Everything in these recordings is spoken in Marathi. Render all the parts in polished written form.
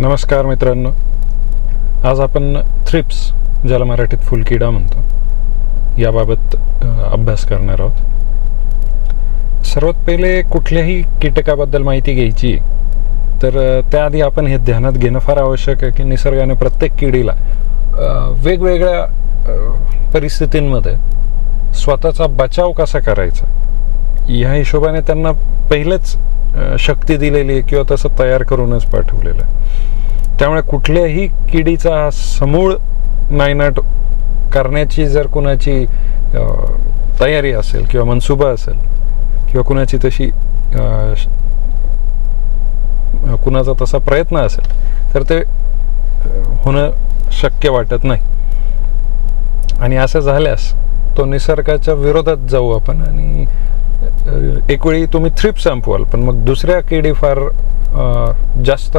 नमस्कार मित्रांनो, आज आपण थ्रिप्स, ज्याला मराठीत फुलकिडा म्हणतो, याबाबत अभ्यास करणार आहोत. सर्वात पहिले कुठल्याही कीटकाबद्दल माहिती घ्यायची तर त्याआधी आपण हे ध्यानात घेणं फार आवश्यक आहे की निसर्गाने प्रत्येक किडीला वेगवेगळ्या परिस्थितींमध्ये स्वतःचा बचाव कसा करायचा ह्या हिशोबाने त्यांना पहिलेच शक्ती दिलेली आहे किंवा तसं तयार करूनच पाठवलेलं आहे. त्यामुळे कुठल्याही किडीचा समूळ नायनाट करण्याची जर कुणाची तयारी असेल किंवा मनसुबा असेल किंवा कुणाची तशी कुणाचा तसा प्रयत्न असेल तर ते होणं शक्य वाटत नाही. आणि असं झाल्यास तो निसर्गाच्या विरोधात जाऊ आपण आणि एक वेळी तुम्ही थ्रिप्स संपवाल, पण मग दुसऱ्या किडी फार जास्त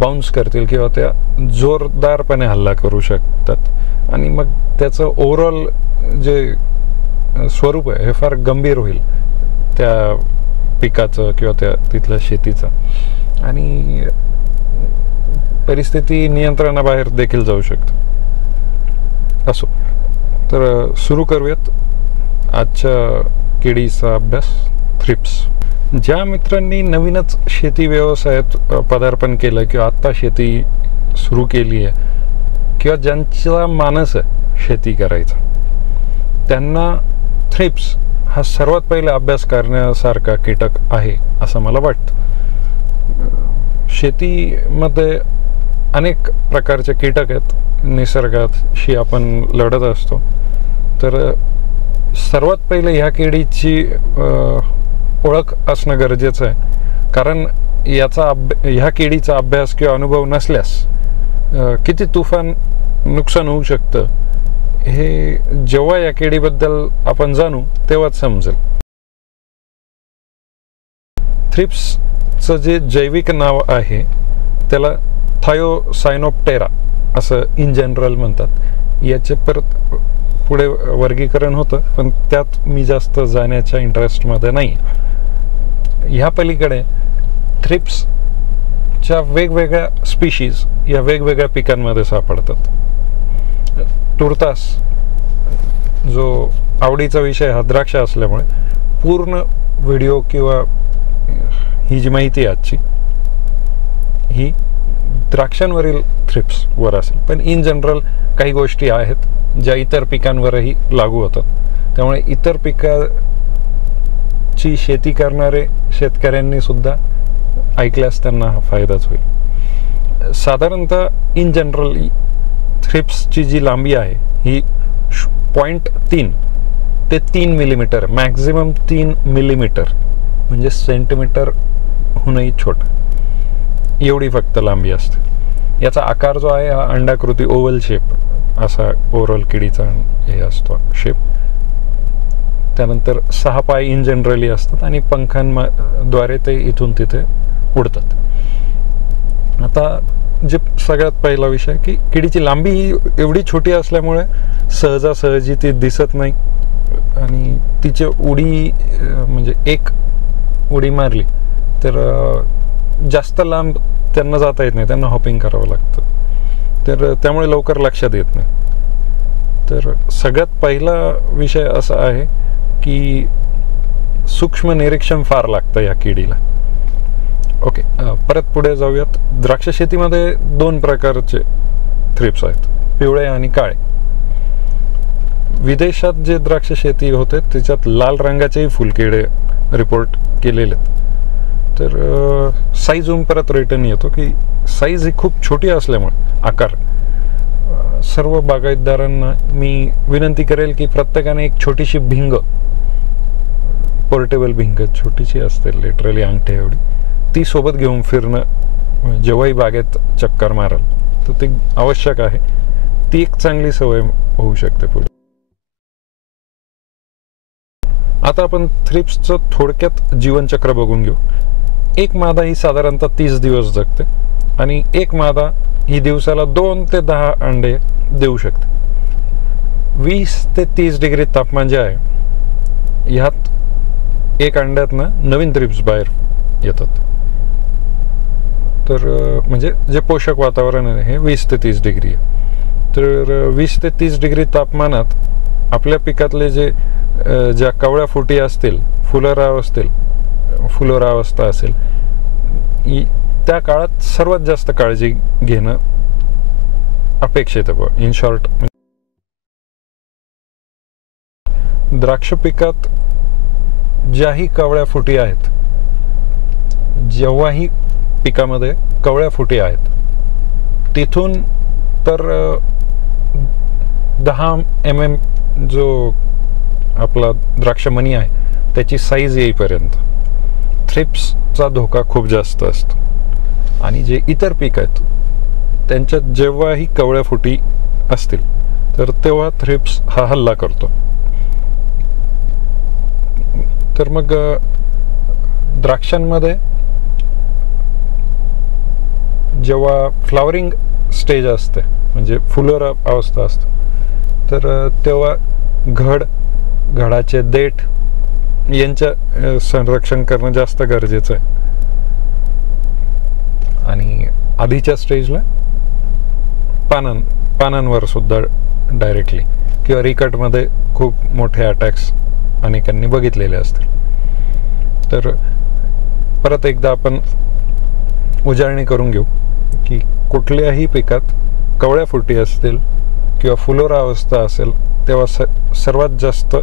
बाउन्स करतील किंवा त्या जोरदारपणे हल्ला करू शकतात आणि मग त्याचं ओव्हरऑल जे स्वरूप आहे हे फार गंभीर होईल त्या पिकाचं किंवा त्या तिथल्या शेतीचं आणि परिस्थिती नियंत्रणाबाहेर देखील जाऊ शकते. असो, तर सुरू करूयात आजच्या किडीचा अभ्यास, थ्रिप्स. ज्या मित्रांनी नवीनच शेती व्यवसायात पदार्पण केलं किंवा आत्ता शेती सुरू केली आहे किंवा ज्यांचा मानस आहे शेती करायचा, त्यांना थ्रिप्स हा सर्वात पहिला अभ्यास करण्यासारखा कीटक आहे असं मला वाटतं. शेतीमध्ये अनेक प्रकारचे कीटक आहेत, निसर्गाशी आपण लढत असतो. तर सर्वात पहिले ह्या किडीची ओळख असणं गरजेचं आहे, कारण ह्या किडीचा अभ्यास किंवा अनुभव नसल्यास किती तुफान नुकसान होऊ शकतं हे जेव्हा या किडीबद्दल आपण जाणू तेव्हाच समजेल. थ्रिप्सचं जे जैविक नाव आहे त्याला थायोसायनोप्टेरा असं इन जनरल म्हणतात. याचे परत पुढे वर्गीकरण होतं, पण त्यात मी जास्त जाण्याच्या इंटरेस्टमध्ये नाही. ह्या पलीकडे थ्रिप्सच्या वेगवेगळ्या स्पीशीज या वेगवेगळ्या पिकांमध्ये सापडतात. तुर्तास, जो आवडीचा विषय हा द्राक्ष असल्यामुळे, पूर्ण व्हिडिओ किंवा ही जी माहिती आहे आजची ही द्राक्षांवरील थ्रिप्सवर असेल, पण इन जनरल काही गोष्टी आहेत ज्या इतर पिकांवरही लागू होतात. त्यामुळे इतर पिकाची शेती करणारे शेतकऱ्यांनी सुद्धा ऐकल्यास त्यांना हा फायदाच होईल. साधारणतः इन जनरल थ्रिप्सची जी लांबी आहे ही 0.3 ते 3 मिलीमीटर, मॅक्झिमम 3 मिलीमीटर म्हणजे सेंटीमीटर हुनही छोट, एवढी फक्त लांबी असते. याचा आकार जो आहे हा अंडाकृती ओव्हल शेप असा ओव्हरऑल किडीचा हे असतो शेप. त्यानंतर 6 पाय इन जनरली असतात आणि पंखांद्वारे ते इथून तिथे उडतात. आता जे सगळ्यात पहिला विषय की किडीची लांबी ही एवढी छोटी असल्यामुळे सहजासहजी ती दिसत नाही आणि तिची उडी म्हणजे एक उडी मारली तर जास्त लांब त्यांना जाता येत नाही, त्यांना हॉपिंग करावं लागतं. तर त्यामुळे लवकर लक्षात येत नाही. तर सगळ्यात पहिला विषय असा आहे की सूक्ष्म निरीक्षण फार लागतं या किडीला. ओके, परत पुढे जाऊयात. द्राक्ष शेतीमध्ये 2 प्रकारचे थ्रिप्स आहेत, पिवळे आणि काळे. विदेशात जे द्राक्ष शेती होते त्याच्यात लाल रंगाचेही फुलकिडे रिपोर्ट केलेले आहेत. तर साईजहून परत रिटर्न येतो की साईज ही खूप छोटी असल्यामुळे आकार, सर्व बागायतदारांना मी विनंती करेल की प्रत्येकाने एक छोटीशी भिंग, पोर्टेबल भिंग छोटीशी असते, लिटरली अंगठे एवढी, ती सोबत घेऊन फिरणं जेव्हाही बागेत चक्कर माराल तर ते आवश्यक आहे. ती एक चांगली सवय होऊ शकते पुढे. आता आपण थ्रिप्सचं थोडक्यात जीवनचक्र बघून घेऊ. एक मादा ही साधारणतः 30 दिवस जगते आणि एक मादा ही दिवसाला 2 ते 10 अंडे देऊ शकते. 20 ते 30 डिग्री तापमान जे आहे ह्यात एक अंड्यातनं नवीन थ्रिप्स बाहेर येतात. तर म्हणजे जे पोषक वातावरण आहे हे 20 ते 30 डिग्री आहे. तर 20 ते 30 डिग्री तापमानात आपल्या पिकातले ज्या कवळ्या फुटी असतील, फुलोरावस्था असेल, त्या काळात सर्वात जास्त काळजी घेणं अपेक्षित आहे. इन शॉर्ट, द्राक्ष पिकात ज्याही कवळ्या फुटी आहेत, जेव्हाही पिकामध्ये कवळ्या फुटी आहेत, तिथून तर 10 mm जो आपला द्राक्षमणी आहे त्याची साईज येईपर्यंत थ्रिप्सचा धोका खूप जास्त असतो. आणि जे इतर पीक आहेत त्यांच्यात जेव्हाही कवळ्या फुटी असतील तर तेव्हा थ्रिप्स हा हल्ला करतो. तर मग द्राक्षांमध्ये जेव्हा फ्लावरिंग स्टेज असते, म्हणजे फुलोर अवस्था असते, तर तेव्हा घडाचे देठ यांचं संरक्षण करणं जास्त गरजेचं आहे. आणि आधीच्या स्टेजला पानांवर सुद्धा डायरेक्टली किंवा रिकटमध्ये खूप मोठे अटॅक्स अनेकांनी बघितलेले असतील. तर परत एकदा आपण उजळणी करून घेऊ की कुठल्याही पिकात कवळ्या फुटी असतील किंवा फुलोरा अवस्था असेल तेव्हा सर्वात जास्त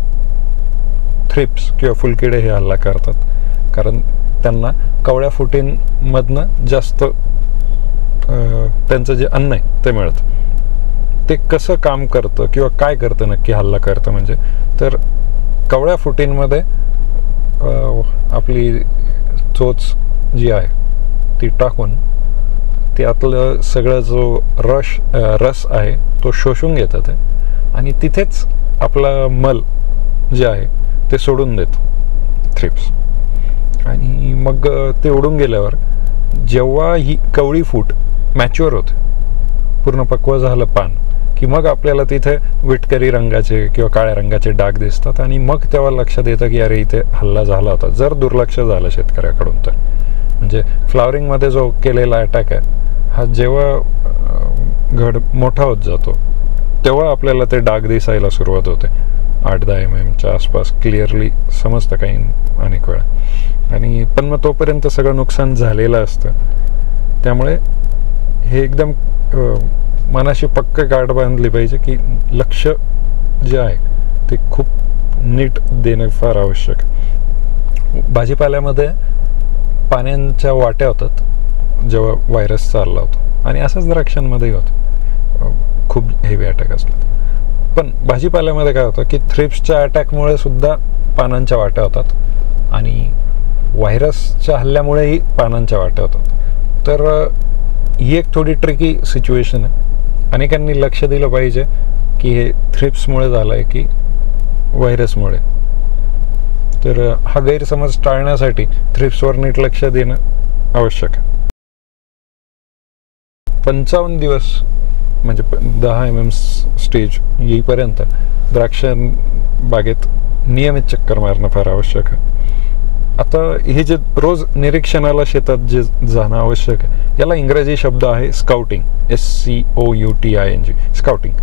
थ्रिप्स किंवा फुलकिडे हे हल्ला करतात, कारण त्यांना कवळ्या फुटींमधनं जास्त त्यांचं जे अन्न आहे ते मिळतं. ते कसं काम करतं किंवा काय करतं नक्की हल्ला करतं म्हणजे, तर कवळ्या फुटींमध्ये आपली चोच जी आहे ती टाकून त्यातलं सगळं जो रस आहे तो शोषून घेतात ते, आणि तिथेच आपला मल जे आहे ते सोडून देतो थ्रिप्स. आणि मग ते उडून गेल्यावर जेव्हा ही कवळी फूट मॅच्युअर होते, पूर्ण पक्व झालं पान, की मग आपल्याला तिथे विटकरी रंगाचे किंवा काळ्या रंगाचे डाग दिसतात. आणि मग तेव्हा लक्षात येतं की अरे इथे हल्ला झाला होता, जर दुर्लक्ष झालं शेतकऱ्याकडून तर. म्हणजे फ्लावरिंगमध्ये जो केलेला अटॅक आहे हा जेव्हा घड मोठा होत जातो तेव्हा आपल्याला ते डाग दिसायला सुरुवात होते. 8-10 mm आसपास क्लिअरली समजतं काही अनेक वेळा. आणि पण मग तोपर्यंत सगळं नुकसान झालेलं असतं. त्यामुळे हे एकदम मनाशी पक्क गाठ बांधली पाहिजे की लक्ष जे आहे ते खूप नीट देणं फार आवश्यक. भाजीपाल्यामध्ये पाण्याच्या वाट्या होतात जेव्हा व्हायरस चालला होतो, आणि असंच द्राक्षांमध्येही होतं खूप हेवी अटॅक असला. पण भाजीपाल्यामध्ये काय होतं की थ्रिप्सच्या अटॅकमुळे सुद्धा पानांच्या वाट्या होतात आणि व्हायरसच्या हल्ल्यामुळेही पानांच्या वाट्या होतात. तर ही एक थोडी ट्रिकी सिच्युएशन आहे. अनेकांनी लक्ष दिलं पाहिजे की हे थ्रिप्समुळे झालं आहे की व्हायरसमुळे. तर हा गैरसमज टाळण्यासाठी थ्रिप्सवर नीट लक्ष देणं आवश्यक आहे. 55 दिवस म्हणजे 10 mm स्टेज येईपर्यंत द्राक्ष बागेत नियमित चक्कर मारणं फार आवश्यक आहे. आता हे जे रोज निरीक्षणाला शेतात जे जाणं आवश्यक आहे, याला इंग्रजी शब्द आहे स्काउटिंग, SCOUTING, स्काउटिंग.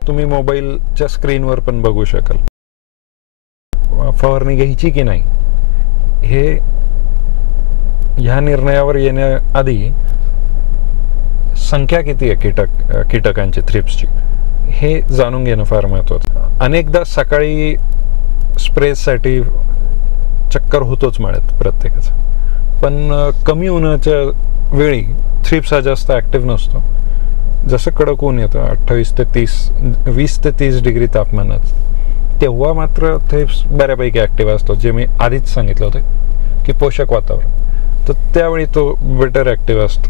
तुम्ही मोबाईलच्या स्क्रीनवर पण बघू शकाल फवारणी घ्यायची की नाही. हे ह्या निर्णयावर येण्याआधी संख्या किती आहे कीटकांची, थ्रिप्सची, हे जाणून घेणं फार महत्त्वाचं. अनेकदा सकाळी स्प्रेसाठी चक्कर होतोच मळ्यात प्रत्येकाचं, पण कमी उन्हाच्या वेळी थ्रिप्स हा जास्त ॲक्टिव्ह नसतो. जसं कडक ऊन येतं 28 ते 30, 20 ते 30 डिग्री तापमानात, तेव्हा मात्र थ्रिप्स बऱ्यापैकी ॲक्टिव्ह असतो. जे मी आधीच सांगितलं होतं की पोषक वातावरण. तर त्यावेळी तो बेटर ॲक्टिव्ह असतो.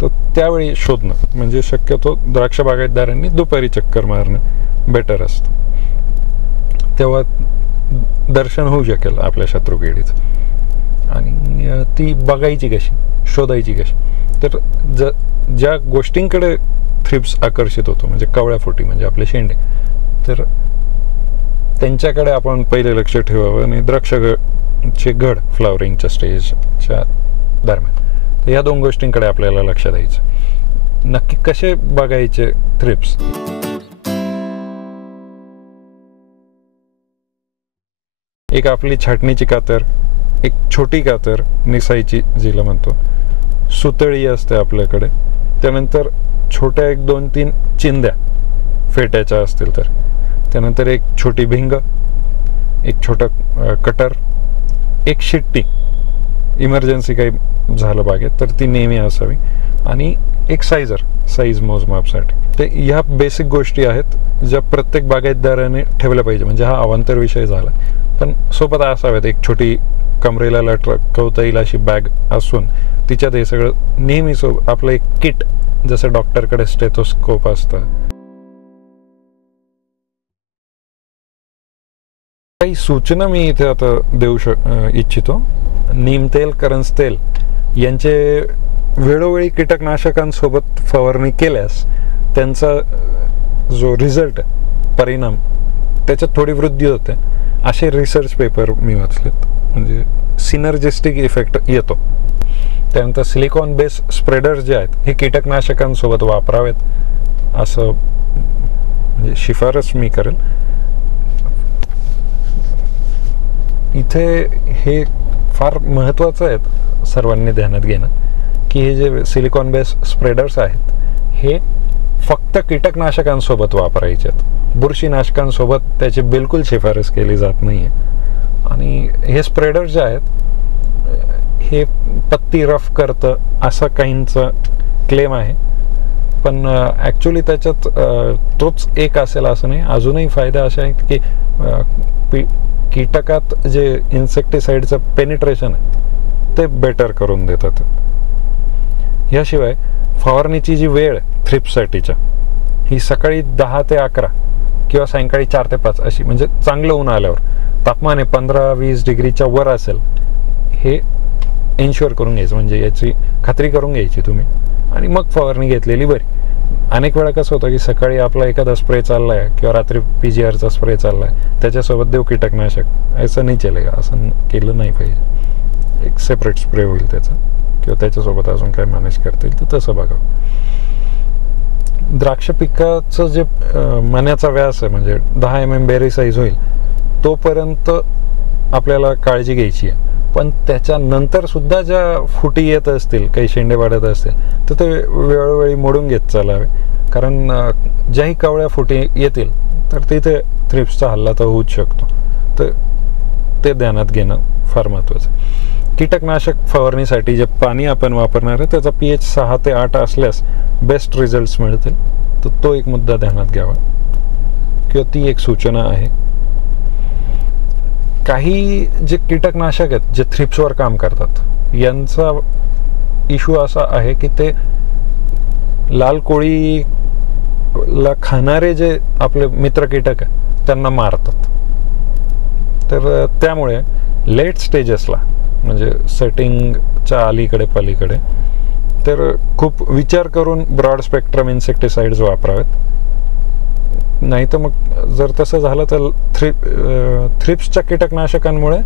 तर त्यावेळी शोधणं म्हणजे शक्यतो द्राक्ष बागायतदारांनी दुपारी चक्कर मारणं बेटर असतं. तेव्हा दर्शन होऊ शकेल आपल्या शत्रुकिडीचं. आणि ती बघायची कशी, शोधायची कशी, तर ज्या गोष्टींकडे थ्रिप्स आकर्षित होतो म्हणजे कवळ्या फुटी म्हणजे आपले शेंडे, तर त्यांच्याकडे आपण पहिले लक्ष ठेवावं. आणि द्राक्षचे घड फ्लावरिंगच्या स्टेजच्या दरम्यान, तर या 2 गोष्टींकडे आपल्याला लक्ष द्यायचं. नक्की कसे बघायचे थ्रिप्स? एक आपली छाटणीची कातर, एक छोटी कातर निसायची जिला म्हणतो, सुतळी असते आपल्याकडे, त्यानंतर छोट्या 1, 2, 3 चिंध्या फेट्याच्या असतील तर, त्यानंतर एक छोटी भिंग, एक छोटं कटर, एक शिट्टी, इमर्जन्सी काही झालं बागेत तर ती नेहमी असावी, आणि एक साईजर, साईज मोजमापसाठी. ते ह्या बेसिक गोष्टी आहेत ज्या प्रत्येक बागायतदाराने ठेवल्या पाहिजे. म्हणजे हा अवांतर विषय झाला, पण सोबत असाव्यात. एक छोटी कमरेला लटकवता येईल अशी बॅग असून तिच्यात हे सगळं नेहमी आपलं एक किट, जसं डॉक्टरकडे स्टेथोस्कोप असतं. काही सूचना मी इथे आता देऊ इच्छितो. नीमतेल, करंज तेल यांचे वेळोवेळी कीटकनाशकांसोबत फवारणी केल्यास त्यांचा जो रिझल्ट, परिणाम, त्याच्यात थोडी वृद्धी होते असे रिसर्च पेपर मी वाचलेत. म्हणजे सिनर्जिस्टिक इफेक्ट येतो. त्यानंतर सिलिकॉन बेस स्प्रेडर्स जे आहेत हे कीटकनाशकांसोबत वापरावेत असं म्हणजे शिफारस मी करेल. इथे हे फार महत्त्वाचं आहे सर्वांनी ध्यानात घेणं की हे जे सिलिकॉन बेस स्प्रेडर्स आहेत हे फक्त कीटकनाशकांसोबत वापरायचे आहेत. बुरशीनाशकांसोबत त्याची बिलकुल शिफारस केली जात नाही आहे. आणि हे स्प्रेडर जे आहेत हे पत्ती रफ करतं असं काहींचं क्लेम आहे, पण ॲक्च्युली त्याच्यात तोच एक असेल असं नाही. अजूनही फायदा असे आहेत की कीटकात जे इन्सेक्टिसाईडचं पेनिट्रेशन आहे ते बेटर करून देतात. याशिवाय फवारणीची जी वेळ थ्रिप्ससाठीच्या ही सकाळी 10 ते 11 किंवा सायंकाळी 4 ते 5 अशी, म्हणजे चांगलं ऊन आल्यावर, तापमान हे 15-20 डिग्रीच्या वर असेल हे इन्श्युअर करून घ्यायचं, म्हणजे याची खात्री करून घ्यायची तुम्ही, आणि मग फवारणी घेतलेली बरी. अनेक वेळा कसं होतं की सकाळी आपला एखादा स्प्रे चालला आहे किंवा रात्री PGRचा स्प्रे चालला आहे, त्याच्यासोबत देऊ कीटकनाशक, असं नाही चलेगा, असं केलं नाही पाहिजे. एक सेपरेट स्प्रे होईल त्याचा, किंवा त्याच्यासोबत अजून काय मॅनेज करता येईल तर तसं बघावं. द्राक्ष पिकाचं जे मण्याचा व्यास आहे म्हणजे 10 mm बेरी साईज होईल तोपर्यंत आपल्याला काळजी घ्यायची आहे. पण त्याच्यानंतर सुद्धा ज्या फुटी येत असतील, काही शेंडे वाढत असतील, तर ते वेळोवेळी मोडून घेत चालावे. कारण ज्याही कवळ्या फुटी येतील तर तिथे थ्रिप्सचा हल्ला तर होऊच शकतो. तर ते ध्यानात घेणं फार महत्त्वाचं आहे. कीटकनाशक फवारणीसाठी जे पाणी आपण वापरणार आहे त्याचा pH 6 ते 8 असल्यास बेस्ट रिझल्ट्स मिळतील. तर तो एक मुद्दा ध्यानात घ्यावा, किंवा ती एक सूचना आहे. काही जे कीटकनाशक आहेत जे थ्रिप्सवर काम करतात यांचा इश्यू असा आहे की ते लाल कोळीला खाणारे जे आपले मित्र कीटक आहेत त्यांना मारतात. तर त्यामुळे लेट स्टेजेसला म्हणजे सेटिंगच्या अलीकडे पलीकडे तर खूप विचार करून ब्रॉड स्पेक्ट्रम इन्सेक्टिसाइड्स वापरावेत. नाही तर मग जर तसं झालं तर थ्रिप्सच्या कीटकनाशकांमुळे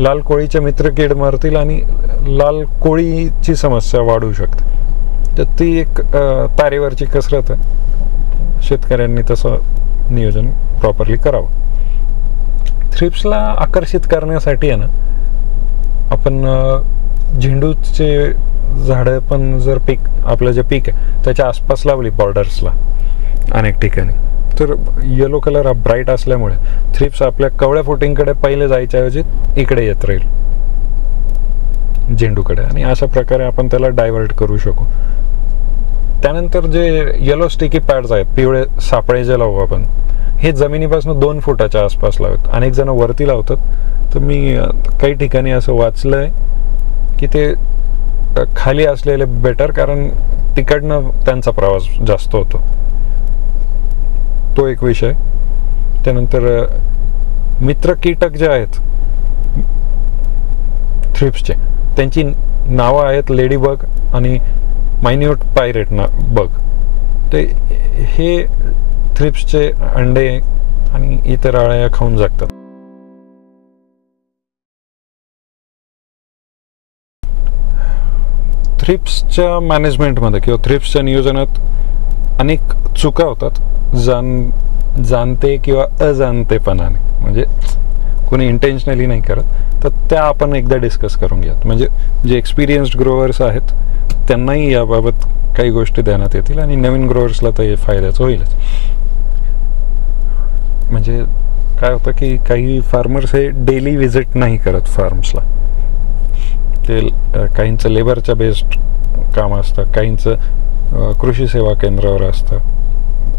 लाल कोळीचे मित्र कीड मरतील आणि लाल कोळीची समस्या वाढू शकते. तर ती एक तारेवरची कसरत आहे. शेतकऱ्यांनी तसं नियोजन प्रॉपरली करावं. थ्रिप्सला आकर्षित करण्यासाठी आहे ना आपण झेंडूचे झाडं पण जर पीक आपलं जे पीक आहे त्याच्या आसपास लावली बॉर्डर्सला अनेक ठिकाणी, तर येलो कलर हा ब्राईट असल्यामुळे थ्रिप्स आपल्या कवळ्या फुटिंगकडे पहिले जायच्या ऐवजी इकडे येत राहील झेंडूकडे, आणि अशा प्रकारे आपण त्याला डायव्हर्ट करू शकू. त्यानंतर जे येलो स्टिकी पॅड्स आहेत, पिवळे सापळे जे लावू आपण, हे जमिनीपासून 2 फुटाच्या आसपास लावतात. अनेक जण वरती लावतात. तर मी काही ठिकाणी असं वाचलंय की ते खाली असलेले बेटर, कारण तिकडनं त्यांचा प्रवास जास्त होतो. तो एक विषय. त्यानंतर मित्र कीटक जे आहेत थ्रिप्सचे, त्यांची नावं आहेत लेडीबग आणि मायन्यूट पायरेट बग. ते हे थ्रिप्सचे अंडे आणि इतर अळ्या खाऊन जगतात. थ्रिप्सच्या मॅनेजमेंटमध्ये किंवा थ्रिप्सच्या नियोजनात अनेक चुका होतात, जाणते किंवा अजाणतेपणाने. म्हणजे कोणी इंटेन्शनली नाही करत, तर त्या आपण एकदा डिस्कस करून घ्यात. म्हणजे जे एक्सपिरियन्स्ड ग्रोवर्स आहेत त्यांनाही याबाबत काही गोष्टी ध्यानात येतील आणि नवीन ग्रोवर्सला तर हे फायद्याचं होईलच. म्हणजे काय होतं की काही फार्मर्स हे डेली व्हिजिट नाही करत फार्म्सला. ते काहींचं लेबरच्या बेस्ड काम असतं, काहींचं कृषी सेवा केंद्रावर असतं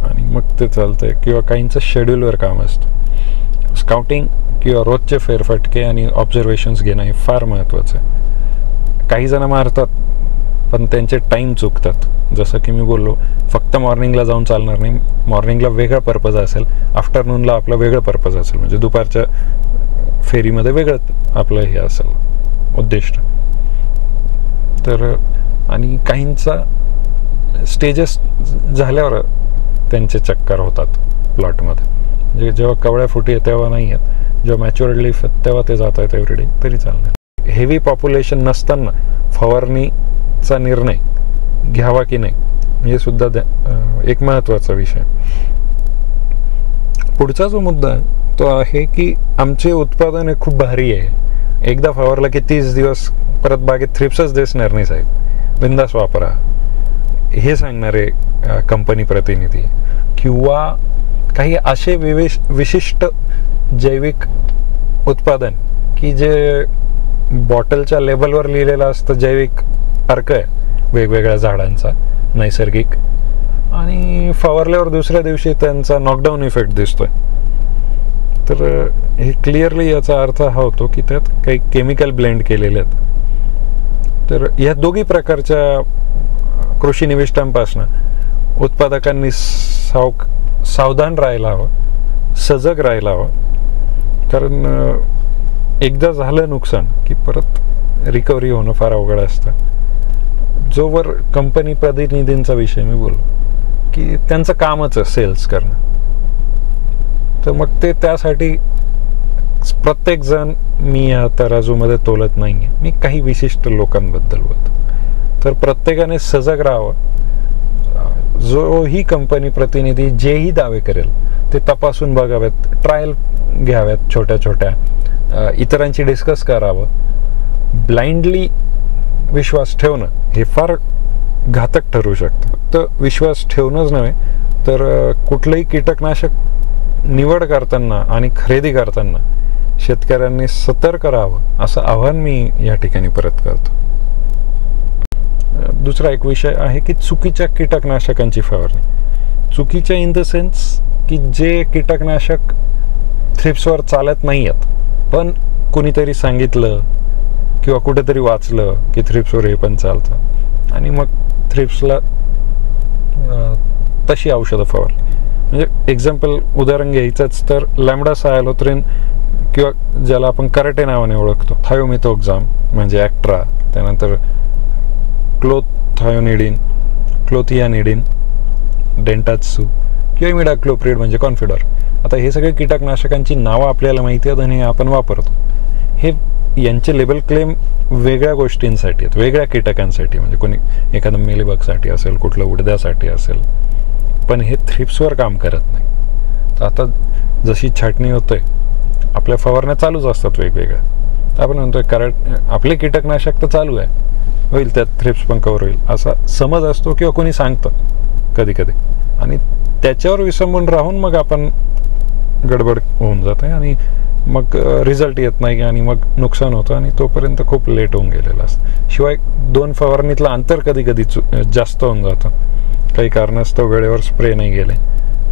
आणि मग ते चालतंय, किंवा काहींचं शेड्यूलवर काम असतं. स्काउटिंग किंवा रोजचे फेरफटके आणि ऑब्झर्वेशन्स घेणं हे फार महत्त्वाचं आहे. काही जण मारतात पण त्यांचे टाईम चुकतात. जसं की मी बोललो, फक्त मॉर्निंगला जाऊन चालणार नाही. मॉर्निंगला वेगळा पर्पज असेल, आफ्टरनूनला आपला वेगळं पर्पज असेल. म्हणजे दुपारच्या फेरीमध्ये वेगळं आपलं हे असेल उद्दिष्ट. तर आणि काहींचा स्टेजेस झाल्यावर त्यांचे चक्कर होतात प्लॉटमध्ये. म्हणजे जेव्हा कवळ्या फुटी आहे तेव्हा नाही आहेत, जेव्हा मॅच्युअर्ड लीफ आहेत तेव्हा ते जात आहेत एव्हरीडे, तरी चालणार. हेवी पॉप्युलेशन नसताना फवारणीचा निर्णय घ्यावा की नाही हे सुद्धा एक महत्त्वाचा विषय. पुढचा जो मुद्दा आहे तो आहे की आमचे उत्पादन हे खूप भारी आहे, एकदा फवारला की 30 दिवस परत बागेत थ्रिप्सच दिसणार नाही साहेब, बिंदास वापरा, हे सांगणारे कंपनी प्रतिनिधी. किंवा काही असे विशिष्ट जैविक उत्पादन की जे बॉटलच्या लेबलवर लिहिलेलं असतं जैविक अर्क आहे वेगवेगळ्या झाडांचा नैसर्गिक, आणि फवारल्यावर दुसऱ्या दिवशी त्यांचा नॉकडाऊन इफेक्ट दिसतोय. तर हे क्लिअरली याचा अर्थ हा होतो की त्यात काही केमिकल ब्लेंड केलेले आहेत. तर या दोघी प्रकारच्या कृषी निविष्ठांपासून उत्पादकांनी सावधान राहायला हवं, सजग राहायला हवं. कारण एकदा झालं नुकसान की परत रिकव्हरी होणं फार अवघड असतं. जोवर कंपनी प्रतिनिधींचा विषय मी बोललो की त्यांचं कामच आहे सेल्स करणं, तर मग ते त्यासाठी प्रत्येक जण मी या तराजूमध्ये तोलत नाही आहे, मी काही विशिष्ट लोकांबद्दल बोलतो. तर प्रत्येकाने सजग राहावं. जो ही कंपनी प्रतिनिधी जेही दावे करेल ते तपासून बघावेत, ट्रायल घ्याव्यात छोट्या छोट्या, इतरांची डिस्कस करावं. ब्लाइंडली विश्वास ठेवणं हे फार घातक ठरू शकतं. फक्त विश्वास ठेवणंच नव्हे तर कुठलंही कीटकनाशक निवड करताना आणि खरेदी करताना शेतकऱ्यांनी सतर्क राहावं असं आव्हान मी या ठिकाणी परत करतो. दुसरा एक विषय आहे की चुकीच्या कीटकनाशकांची फवारणी. चुकीच्या इन द सेन्स की जे कीटकनाशक थ्रिप्सवर चालत नाही आहेत, पण कुणीतरी सांगितलं किंवा कुठेतरी वाचलं की थ्रिप्सवर हे पण चालतं आणि मग थ्रिप्सला तशी औषधं फवारली. म्हणजे एक्झाम्पल उदाहरण घ्यायचंच तर लॅम्बडा सायलोथ्रिन किंवा ज्याला आपण कराटे नावाने ओळखतो, थायोमिथोक्झाम म्हणजे ॲक्ट्रा, त्यानंतर क्लोथायोनिडिन, क्लोथियानिडिन, डेंटात्सू किंवा इमिडाक्लोप्रिड म्हणजे कॉन्फिडॉर. आता हे सगळे कीटकनाशकांची नावं आपल्याला माहिती आहेत आणि आपण वापरतो. हे यांचे लेबल क्लेम वेगळ्या गोष्टींसाठी आहेत, वेगळ्या कीटकांसाठी. म्हणजे कोणी एखादं मेलीबगसाठी असेल, कुठलं उडद्यासाठी असेल, पण हे थ्रिप्सवर काम करत नाही. तर आता जशी छाटणी होतोय आपल्या फवारण्या चालूच असतात वेगवेगळ्या. तर आपण म्हणतोय आपले कीटकनाशक तर चालू आहे, होईल त्यात थ्रिप्स पण कव्हर होईल असा समज असतो किंवा कोणी सांगतं कधी कधी, आणि त्याच्यावर विसंबून राहून मग आपण गडबड होऊन जाते आणि मग रिझल्ट येत नाही आणि मग नुकसान होतं आणि तोपर्यंत खूप लेट होऊन गेलेलं असतं. शिवाय 2 फवारणीतलं अंतर कधी कधी जास्त होऊन जातं, काही कारणास्तव वेळेवर स्प्रे नाही गेले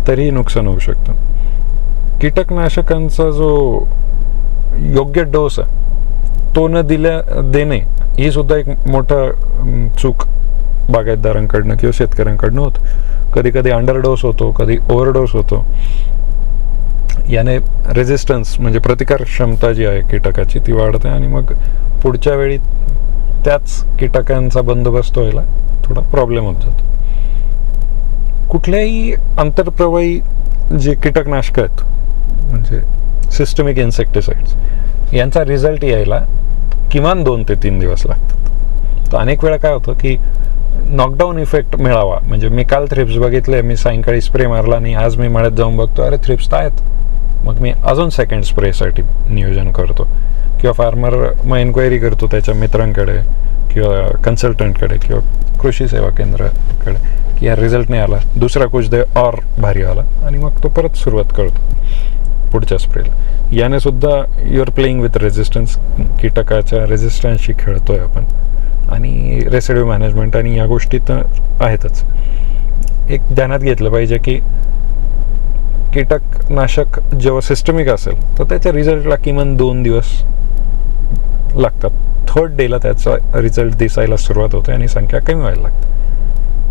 तरीही नुकसान होऊ शकतं. कीटकनाशकांचा जो योग्य डोस आहे तो न देणे ही सुद्धा एक मोठं चूक बागायतदारांकडनं किंवा शेतकऱ्यांकडनं होतं. कधी कधी अंडरडोस होतो, कधी ओव्हरडोस होतो. याने रेझिस्टन्स म्हणजे प्रतिकार क्षमता जी आहे कीटकाची ती वाढते आणि मग पुढच्या वेळी त्याच कीटकांचा बंदोबस्त व्हायला थोडा प्रॉब्लेम होत जातो. कुठल्याही आंतरप्रवाही जे कीटकनाशक आहेत म्हणजे सिस्टमिक इन्सेक्टिसाइड्स यांचा रिझल्ट यायला किमान 2 ते 3 दिवस लागतात. तर अनेक वेळा काय होतं की नॉकडाऊन इफेक्ट मिळावा, म्हणजे मी काल थ्रिप्स बघितले, मी सायंकाळी स्प्रे मारला आणि आज मी मळ्यात जाऊन बघतो अरे थ्रिप्स तर आहेत, मग मी अजून सेकंड स्प्रेसाठी नियोजन करतो किंवा फार्मर मग एन्क्वायरी करतो त्याच्या मित्रांकडे किंवा कन्सल्टंटकडे किंवा कृषी सेवा केंद्राकडे की या रिझल्ट नाही आला, दुसरा कुछ दे और भारी आला, आणि मग तो परत सुरुवात करतो पुढच्या स्प्रेला. याने सुद्धा you are playing with resistance, कीटकाच्या रेझिस्टन्सशी खेळतोय आपण. आणि रेसिड्यू मॅनेजमेंट आणि या गोष्टी तर आहेतच. एक ध्यानात घेतलं पाहिजे की कीटकनाशक जेव्हा सिस्टमिक असेल तर त्याच्या रिझल्टला किमान 2 दिवस लागतात. 3rd डेला त्याचा रिझल्ट दिसायला सुरुवात होते आणि संख्या कमी व्हायला लागते.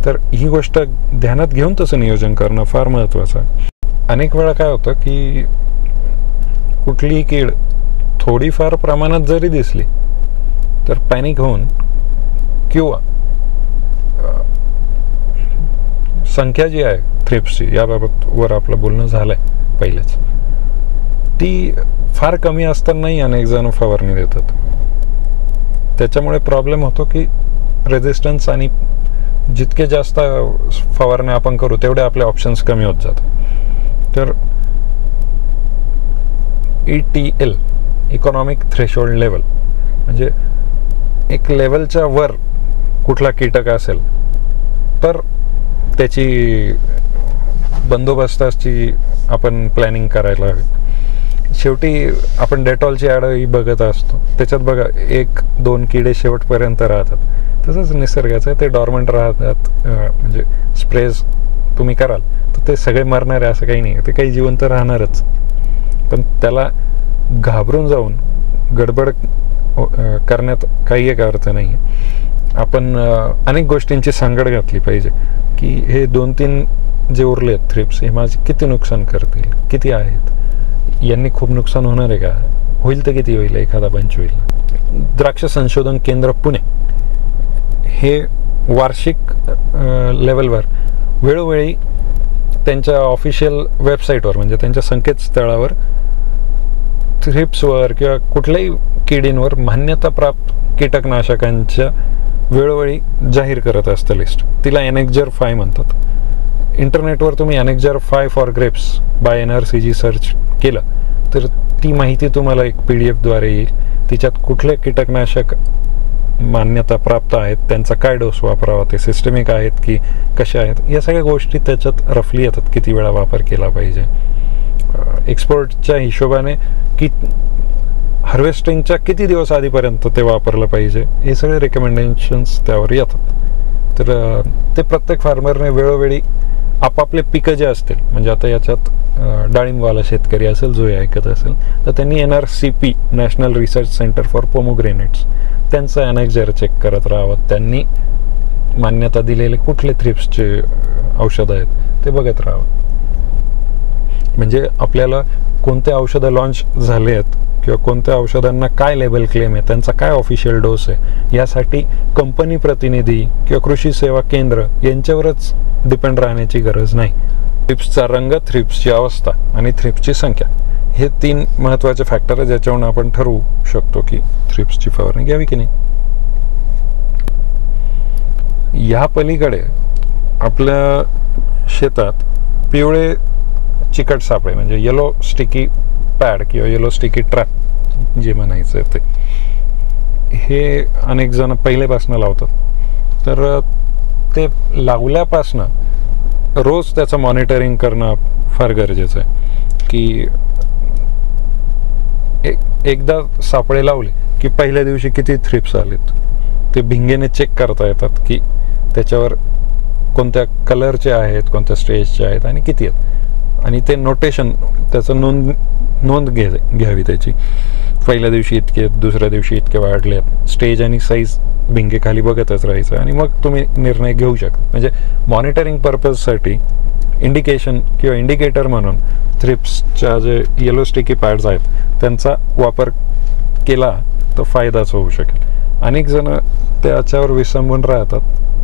तर ही गोष्ट ध्यानात घेऊन तसं नियोजन करणं फार महत्त्वाचं आहे. अनेक वेळा काय होतं की कुठलीही कीड थोडीफार प्रमाणात जरी दिसली तर पॅनिक होऊन किंवा संख्या जी आहे थ्रिप्सची, याबाबत वर आपलं बोलणं झालं आहे पहिलेच, ती फार कमी असतानाही अनेक जण फवारणी देतात. त्याच्यामुळे प्रॉब्लेम होतो की रेझिस्टन्स आणि जितके जास्त फवारण्या आपण करू तेवढे आपले ऑप्शन्स कमी होत जातात. तर ETL इकॉनॉमिक थ्रेशोल्ड लेवल म्हणजे एक लेवलच्या वर कुठला कीटक असेल तर त्याची बंदोबस्ताची आपण प्लॅनिंग करायला हवी. शेवटी आपण डेटॉलची ॲडही बघत असतो, त्याच्यात बघा 1-2 किडे शेवटपर्यंत राहतात. तसंच निसर्गाचं आहे, ते डॉर्मंट राहतात. म्हणजे स्प्रेज तुम्ही कराल तर ते सगळे मरणार आहे असं काही नाही, ते काही जिवंत राहणारच. पण त्याला घाबरून जाऊन गडबड करण्यात काही एक अर्थ नाही आहे. आपण अनेक गोष्टींची सांगड घातली पाहिजे की हे 2-3 जे उरले आहेत थ्रिप्स हे माझे किती नुकसान करतील, किती आहेत, यांनी खूप नुकसान होणार आहे का, होईल तर किती होईल, एखादा बंच होईल. द्राक्ष संशोधन केंद्र पुणे हे वार्षिक लेवलवर वेळोवेळी त्यांच्या ऑफिशियल वेबसाईटवर म्हणजे त्यांच्या संकेतस्थळावर थ्रिप्सवर किंवा कुठल्याही किडींवर मान्यताप्राप्त कीटकनाशकांच्या वेळोवेळी जाहीर करत असतं लिस्ट. तिला एनेक्झर 5 म्हणतात. इंटरनेटवर तुम्ही annexure 5 for grapes by NRCG search केलं तर ती माहिती तुम्हाला एक PDF द्वारे येईल. तिच्यात कुठले कीटकनाशक मान्यता प्राप्त आहेत, त्यांचा काय डोस वापरावा, ते सिस्टमिक आहेत की कशा आहेत, या सगळ्या गोष्टी त्याच्यात रफली येतात. किती वेळा वापर केला पाहिजे, एक्सपोर्टच्या हिशोबाने की हार्वेस्टिंगच्या किती दिवस आधीपर्यंत ते वापरलं पाहिजे, हे सगळे रेकमेंडेशन्स त्यावर येतात. तर ते प्रत्येक फार्मरने वेळोवेळी आपापले पिकं जे असतील, म्हणजे आता याच्यात डाळिंबवाला शेतकरी असेल जो ऐकत असेल तर त्यांनी NRCP national research centre for pomegranates त्यांचं एनेक्झर चेक करत राहावं. त्यांनी मान्यता दिलेले कुठले थ्रिप्सचे औषधं आहेत ते बघत राहावं. म्हणजे आपल्याला कोणते औषधं लॉन्च झाले आहेत किंवा कोणत्या औषधांना काय लेबल क्लेम आहे, त्यांचा काय ऑफिशियल डोस आहे, यासाठी कंपनी प्रतिनिधी किंवा कृषी सेवा केंद्र यांच्यावरच डिपेंड राहण्याची गरज नाही. थ्रिप्सचा रंग, थ्रिप्सची अवस्था आणि थ्रिप्सची संख्या हे 3 महत्त्वाचे फॅक्टर आहे ज्याच्यावरून आपण ठरवू शकतो की थ्रिप्सची फवारणी घ्यावी की नाही. ह्या पलीकडे आपल्या शेतात पिवळे चिकट सापळे म्हणजे येलो स्टिकी पॅड किंवा येलो स्टिकी ट्रॅप जे म्हणायचं ते, हे अनेक जण पहिलेपासनं लावतात. तर ते लावल्यापासनं रोज त्याचं मॉनिटरिंग करणं फार गरजेचं आहे की एकदा सापळे लावले की पहिल्या दिवशी किती थ्रिप्स आलेत ते भिंगेने चेक करता येतात की त्याच्यावर कोणत्या कलरचे आहेत, कोणत्या स्टेजचे आहेत आणि किती आहेत, आणि ते नोटेशन त्याचं नोंद घ्यावी त्याची. पहिल्या दिवशी इतके, दुसऱ्या दिवशी इतके वाढले, स्टेज आणि साईज भिंगे खाली बघतच राहायचं आणि मग तुम्ही निर्णय घेऊ शकता. म्हणजे मॉनिटरिंग पर्पजसाठी इंडिकेशन किंवा इंडिकेटर म्हणून थ्रिप्सच्या जे येलो स्टिकी पॅड्स आहेत त्यांचा वापर केला तर फायदाच होऊ शकेल. अनेक जण त्याच्यावर विसंबून राहतात,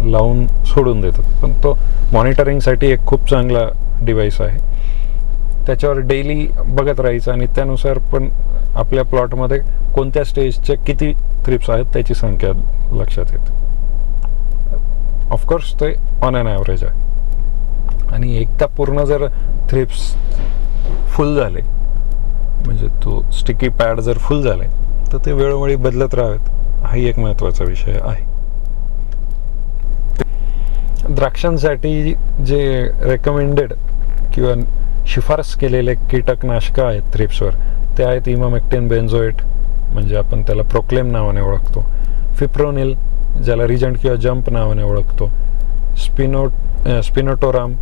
लावून सोडून देतात, पण तो मॉनिटरिंगसाठी एक खूप चांगला डिव्हाइस आहे. त्याच्यावर डेली बघत राहायचं आणि त्यानुसार पण आपल्या प्लॉटमध्ये कोणत्या स्टेजचे किती थ्रिप्स आहेत त्याची संख्या लक्षात येते. ऑफकोर्स ते ऑन ॲन ॲव्हरेज आहे. आणि एकदा पूर्ण जर थ्रिप्स फुल झाले, म्हणजे तो स्टिकी पॅड जर फुल झाले, तर ते वेळोवेळी बदलत राहावेत, हाही एक महत्त्वाचा विषय आहे. द्राक्षांसाठी जे रेकमेंडेड किंवा शिफारस केलेले कीटकनाशकं आहेत थ्रिप्सवर ते आहेत इमामेक्टिन बेन्झोएट, म्हणजे आपण त्याला प्रोक्लेम नावाने ओळखतो, फिप्रोनिल ज्याला रिजंट किंवा जंप नावाने ओळखतो, स्पिनेटोराम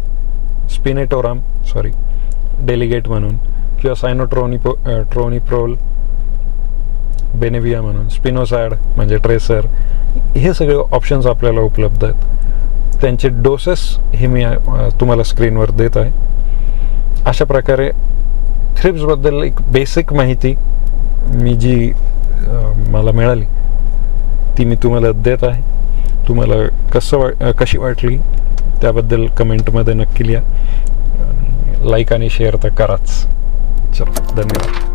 डेलिगेट म्हणून, किंवा सायनोट्रोनिप्रोल बेनेविया म्हणून, स्पिनोसॅड म्हणजे ट्रेसर. हे सगळे ऑप्शन्स आपल्याला उपलब्ध आहेत. त्यांचे डोसेस हे मी तुम्हाला स्क्रीनवर देत आहे. अशा प्रकारे थ्रिप्सबद्दल एक बेसिक माहिती मी जी मला मिळाली ती मी तुम्हाला देत आहे. तुम्हाला कशी वाटली त्याबद्दल कमेंटमध्ये नक्की लिहा. लाईक आणि शेअर तर कराच. चलो, धन्यवाद.